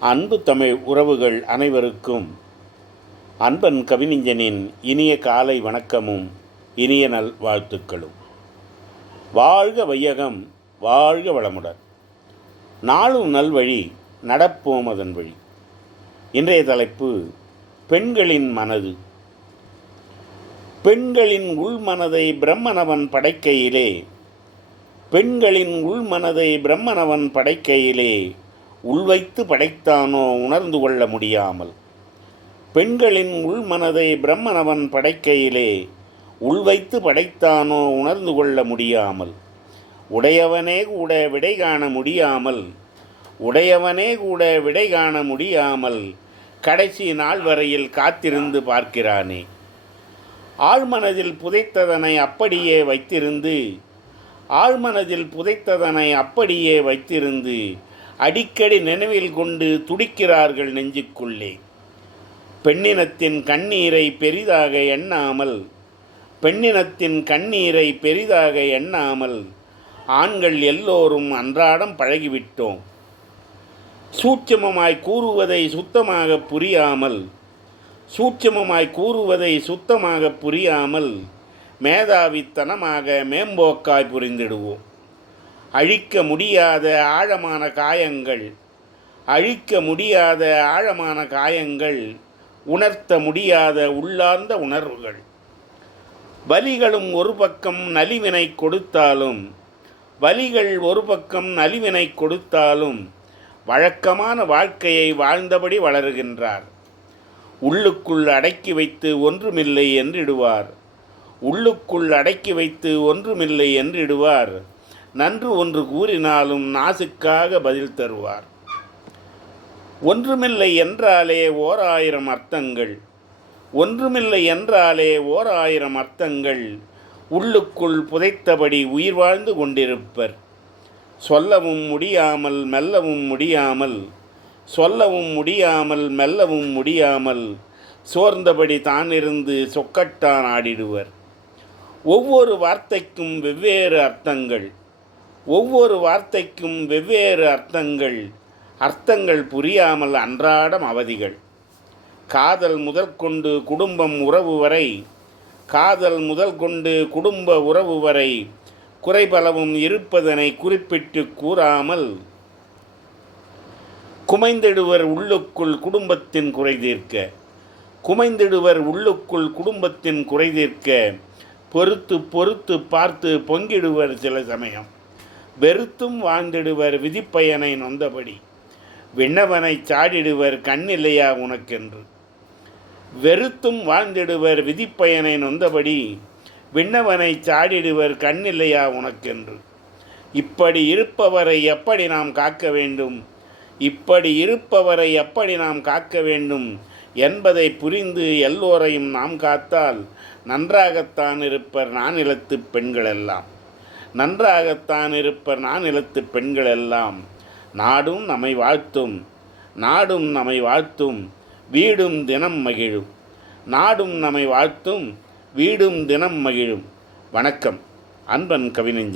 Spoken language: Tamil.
அன்பு தமிழ் உறவுகள் அனைவருக்கும் அன்பன் கவிஞனின் இனிய காலை வணக்கமும் இனிய நல் வாழ்த்துக்களும். வாழ்க வையகம் வாழ்க வளமுடன். நாளும் நல்வழி நடப்போம் அதன் வழி. இன்றைய தலைப்பு பெண்களின் மனது. பெண்களின் உள்மனதை பிரம்மனவன் படைக்கையிலே பெண்களின் உள்மனதை பிரம்மனவன் படைக்கையிலே உள்வைத்து படைத்தானோ உணர்ந்து கொள்ள முடியாமல்? பெண்களின் உள்மனதை பிரம்மனவன் படைக்கையிலே உள்வைத்து படைத்தானோ உணர்ந்து கொள்ள முடியாமல்? உடையவனே கூட விடை காண முடியாமல்? உடையவனே கூட விடை காண முடியாமல் கடைசி நாள் வரையில் காத்திருந்து பார்க்கிறானே? ஆழ்மனதில் புதைத்ததனை அப்படியே வைத்திருந்து ஆழ்மனதில் புதைத்ததனை அப்படியே வைத்திருந்து அடிக்கடி நினைவில் கொண்டு துடிக்கிறார்கள் நெஞ்சுக்குள்ளே. பெண்ணினத்தின் கண்ணீரை பெரிதாக எண்ணாமல் பெண்ணினத்தின் கண்ணீரை பெரிதாக எண்ணாமல் ஆண்கள் எல்லோரும் அன்றாடம் பழகிவிட்டோம். சூட்சமமாய் கூறுவதை சுத்தமாக புரியாமல் சூட்சமமாய் கூறுவதை சுத்தமாக புரியாமல் மேதாவித்தனமாக மேம்போக்காய் புரிந்திடுவோம். அழிக்க முடியாத ஆழமான காயங்கள் அழிக்க முடியாத ஆழமான காயங்கள் உணர்த்த முடியாத உள்ளார்ந்த உணர்வுகள். வலிகளும் ஒரு பக்கம் நலிவினை கொடுத்தாலும் வலிகள் ஒரு பக்கம் நலிவினை கொடுத்தாலும் வழக்கமான வாழ்க்கையை வாழ்ந்தபடி வளருகின்றார். உள்ளுக்குள் அடக்கி வைத்து ஒன்றுமில்லை என்றிடுவார். உள்ளுக்குள் அடக்கி வைத்து ஒன்றுமில்லை என்றிடுவார். நன்று ஒன்று கூறினாலும் நாசுக்காக பதில் தருவார். ஒன்றுமில்லை என்றாலே ஓர் ஆயிரம் அர்த்தங்கள். ஒன்றுமில்லை என்றாலே ஓர் ஆயிரம் அர்த்தங்கள். உள்ளுக்குள் புதைத்தபடி உயிர் வாழ்ந்து கொண்டிருப்பர். சொல்லவும் முடியாமல் மெல்லவும் முடியாமல் சொல்லவும் முடியாமல் மெல்லவும் முடியாமல் சோர்ந்தபடி தானிருந்து சொக்கட்டான் ஆடிடுவர். ஒவ்வொரு வார்த்தைக்கும் வெவ்வேறு அர்த்தங்கள். ஒவ்வொரு வார்த்தைக்கும் வெவ்வேறு அர்த்தங்கள் அர்த்தங்கள் புரியாமல் அன்றாடம் அவதிகள். காதல் முதல் கொண்டு குடும்பம் உறவு வரை காதல் முதல் கொண்டு குடும்ப உறவு வரை குறைபலவும் இருப்பதனை குறிப்பிட்டு கூறாமல் குமைந்திடுவர் உள்ளுக்குள் குடும்பத்தின் குறை தீர்க்க குமைந்திடுவர் உள்ளுக்குள் குடும்பத்தின் குறை தீர்க்க பொறுத்து பொறுத்து பார்த்து பொங்கிடுவர் சில சமயம். வெறுத்தும் வாழ்ந்திடுவர் விதிப்பயனை நொந்தபடி. விண்ணவனை சாடிடுவர் கண்ணில்லையா உனக்கென்று. வெறுத்தும் வாழ்ந்திடுவர் விதிப்பயனை நொந்தபடி. விண்ணவனை சாடிடுவர் கண்ணில்லையா உனக்கென்று. இப்படி இருப்பவரை எப்படி நாம் காக்க வேண்டும்? இப்படி இருப்பவரை எப்படி நாம் காக்க வேண்டும்? என்பதை புரிந்து எல்லோரையும் நாம் காத்தால் நன்றாகத்தான் இருப்பர் நானிலத்து பெண்களெல்லாம். நன்றாகத்தான் இருப்பர். பெண்கள் எல்லாம். நாடும் நம்மை வாழ்த்தும். நாடும் நம்மை வாழ்த்தும். வீடும் தினம் மகிழும். நாடும் நம்மை வாழ்த்தும். வீடும் தினம் மகிழும். வணக்கம். அன்பன் கவிஞன்